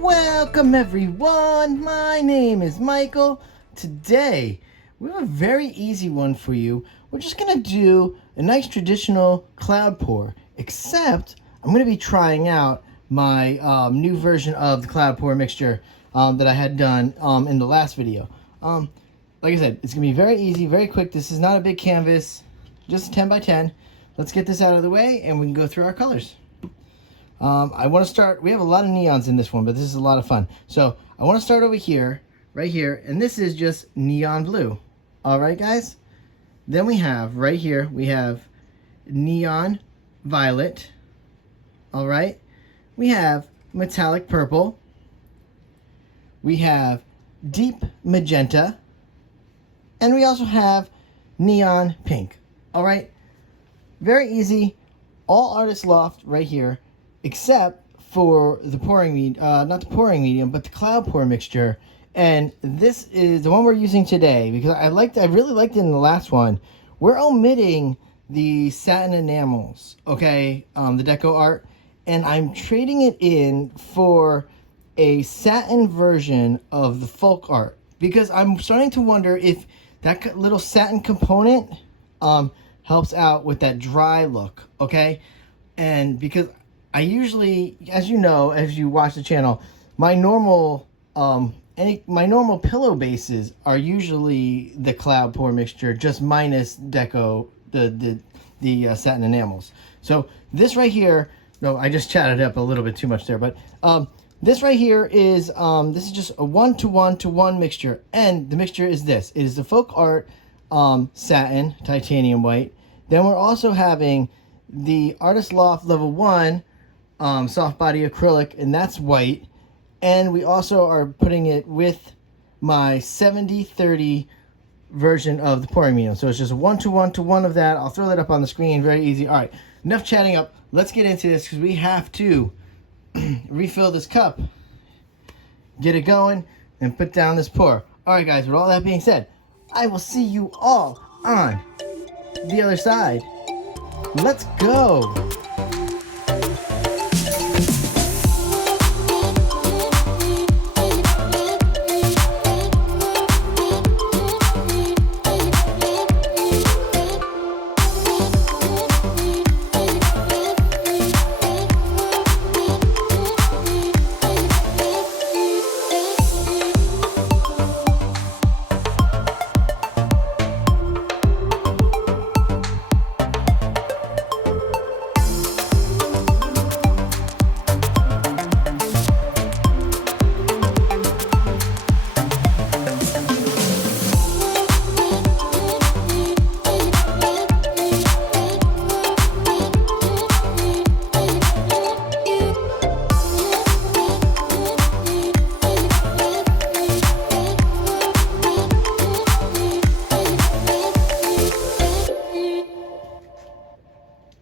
Welcome everyone, my name is Michael. Today we have a very easy one for you. We're just going to do a nice traditional cloud pour, except I'm going to be trying out my new version of the cloud pour mixture that I had done in the last video. Like I said, it's going to be very easy, very quick. This is not a big canvas, just 10 by 10. Let's get this out of the way and we can go through our colors. I want to start, we have a lot of neons in this one, but this is a lot of fun. So I want to start over here, right here, and this is just neon blue. All right, guys? Then we have, right here, we have neon violet. All right? We have metallic purple. We have deep magenta. And we also have neon pink. All right? Very easy. All Artist Loft right here, except for the pouring medium, not the pouring medium, but the cloud pour mixture. And this is the one we're using today because I really liked it in the last one. We're omitting the satin enamels, okay, the deco art, and I'm trading it in for a satin version of the folk art because I'm starting to wonder if that little satin component helps out with that dry look, okay? And because I usually, as you know, as you watch the channel, my normal pillow bases are usually the cloud pour mixture, just minus deco, the satin enamels. So this right here, no, I just chatted up a little bit too much there, but this right here is this is just a 1-to-1-to-1 mixture, and the mixture is this. It is the folk art satin titanium white. Then we're also having the Artist Loft level 1 soft body acrylic, and that's white. And we also are putting it with my 70-30 version of the pouring medium. So it's just a 1-to-1-to-1 of that. I'll throw that up on the screen. Very easy. All right, enough chatting up. Let's get into this because we have to refill this cup, get it going, and put down this pour. All right, guys, with all that being said, I will see you all on the other side. Let's go.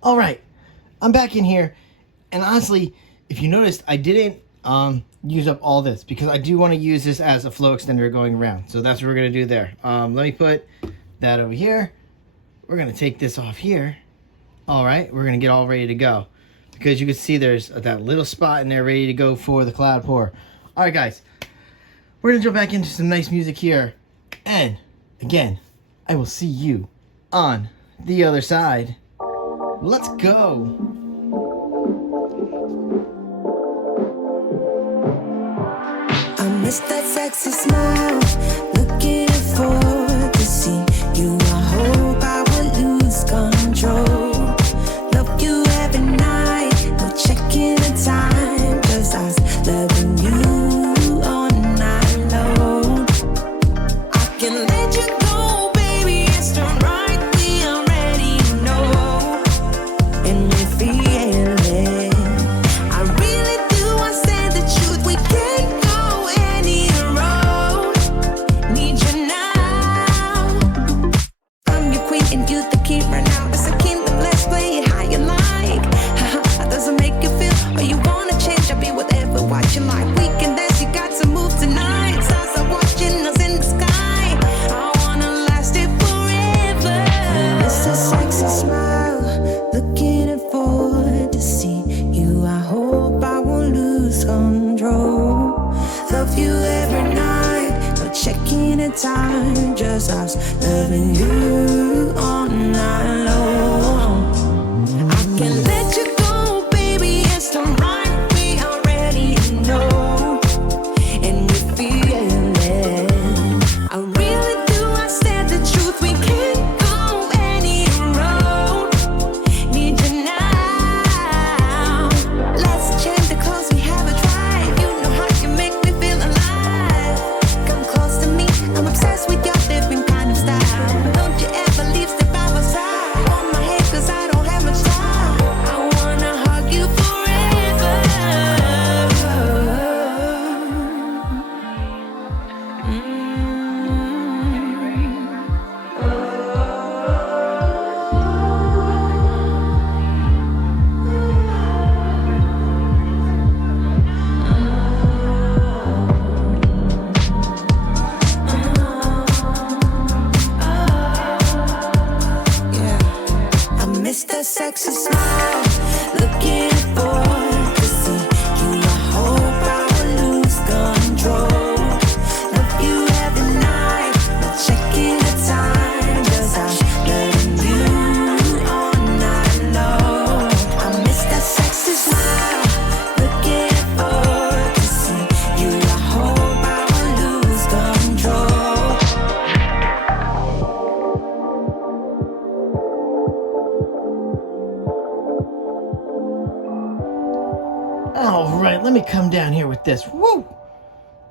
All right, I'm back in here, and honestly, if you noticed, I didn't use up all this because I do want to use this as a flow extender going around. So that's what we're going to do there. Let me put that over here. We're going to take this off here. All right, we're going to get all ready to go because you can see there's that little spot in there ready to go for the cloud pour. All right, guys, we're going to jump back into some nice music here. And again, I will see you on the other side. Let's go. I miss that sexy smile, looking forward to see you. I hope I will lose control. Love you every night, no checking the time, 'cause I was loving you all night long. I can let you go, baby, it's done right. Watching like we time, just us loving you all night long. I can let you go, baby, it's the right we already know, and we feel it. I really do, I said the truth, we can't go any road. Need you now. Let's change the clothes, we have a drive. You know how you make me feel alive. Come close to me, I'm obsessed with your different kind of style. Don't you ever leave, step by my side. On my head, cause I don't have much time. I wanna hug you forever. I miss that sexy smile, looking forward to see you. I hope I will lose control. Love you every night, not checking the time, just I'm letting you all night long. I miss that sexy smile, looking forward to see you. I hope I will lose control. All right, let me come down here with this. Woo!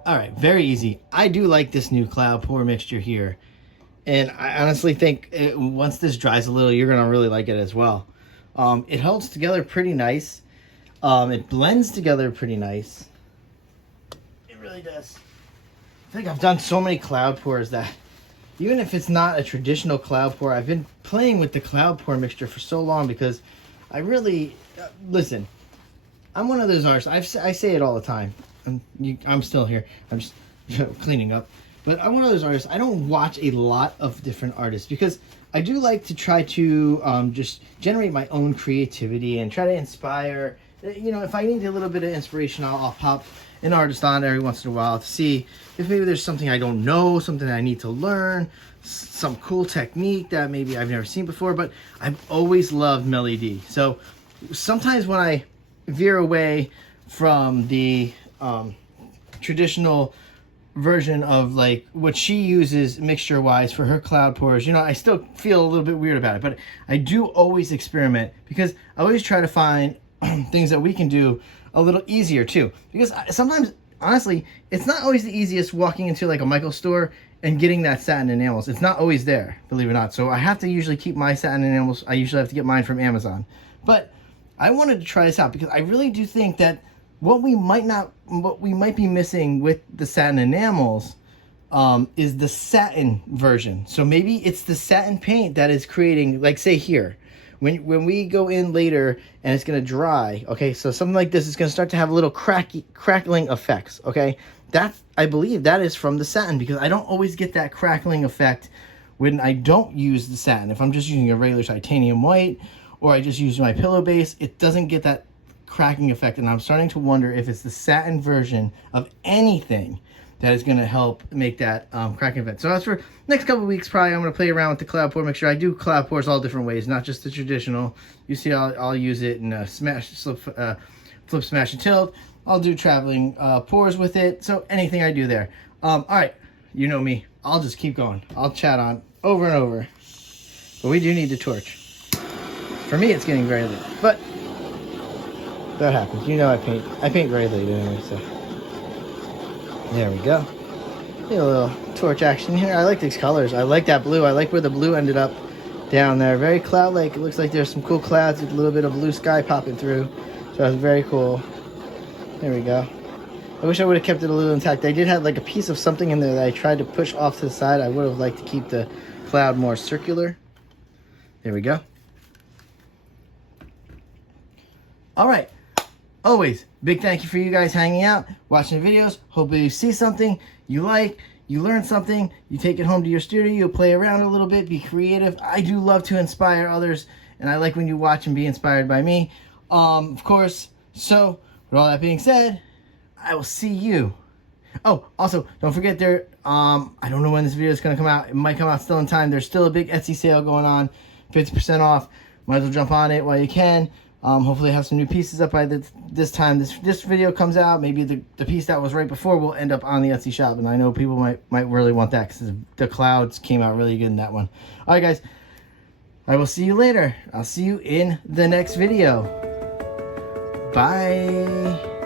All right, very easy. I do like this new cloud pour mixture here. And I honestly think once this dries a little, you're going to really like it as well. It holds together pretty nice. It blends together pretty nice. It really does. I think I've done so many cloud pours that even if it's not a traditional cloud pour, I've been playing with the cloud pour mixture for so long because I really, listen, I'm one of those artists. I say it all the time. I'm still here. I'm just cleaning up. But I'm one of those artists. I don't watch a lot of different artists because I do like to try to just generate my own creativity and try to inspire. You know, if I need a little bit of inspiration, I'll pop an artist on every once in a while to see if maybe there's something I don't know, something I need to learn, some cool technique that maybe I've never seen before. But I've always loved Melly D. So sometimes when I veer away from the traditional version of like what she uses mixture wise for her cloud pours, you know, I still feel a little bit weird about it, but I do always experiment because I always try to find things that we can do a little easier too, because sometimes honestly it's not always the easiest walking into like a Michael's store and getting that satin enamels. It's not always there, believe it or not. So I have to usually keep my satin enamels. I usually have to get mine from Amazon, but I wanted to try this out because I really do think that what we might be missing with the satin enamels is the satin version. So maybe it's the satin paint that is creating, like say here, when we go in later and it's going to dry, okay, so something like this is going to start to have a little crackling effects, okay? I believe that is from the satin because I don't always get that crackling effect when I don't use the satin. If I'm just using a regular titanium white or I just use my pillow base, it doesn't get that cracking effect, and I'm starting to wonder if it's the satin version of anything that is going to help make that cracking effect. So as for next couple of weeks, probably I'm going to play around with the cloud pour mixture. I do cloud pours all different ways, not just the traditional. You see, I'll use it in flip, smash, and tilt. I'll do traveling pours with it. So anything I do there. All right, you know me. I'll just keep going. I'll chat on over and over. But we do need the torch. For me, it's getting very late, but that happens. You know, I paint very late anyway, so there we go. A little torch action here. I like these colors. I like that blue. I like where the blue ended up down there. Very cloud-like. It looks like there's some cool clouds with a little bit of blue sky popping through. So that's very cool. There we go. I wish I would have kept it a little intact. I did have like a piece of something in there that I tried to push off to the side. I would have liked to keep the cloud more circular. There we go. All right. Always, big thank you for you guys hanging out, watching the videos. Hopefully you see something you like, you learn something, you take it home to your studio, you play around a little bit, be creative. I do love to inspire others, and I like when you watch and be inspired by me. Of course, so with all that being said, I will see you Oh, also, don't forget there, I don't know when this video is going to come out. It might come out still in time. There's still a big Etsy sale going on, 50% off. Might as well jump on it while you can. Hopefully have some new pieces up by this time this video comes out. Maybe the piece that was right before will end up on the Etsy shop. And I know people might really want that because the clouds came out really good in that one. All right, guys. I will see you later. I'll see you in the next video. Bye.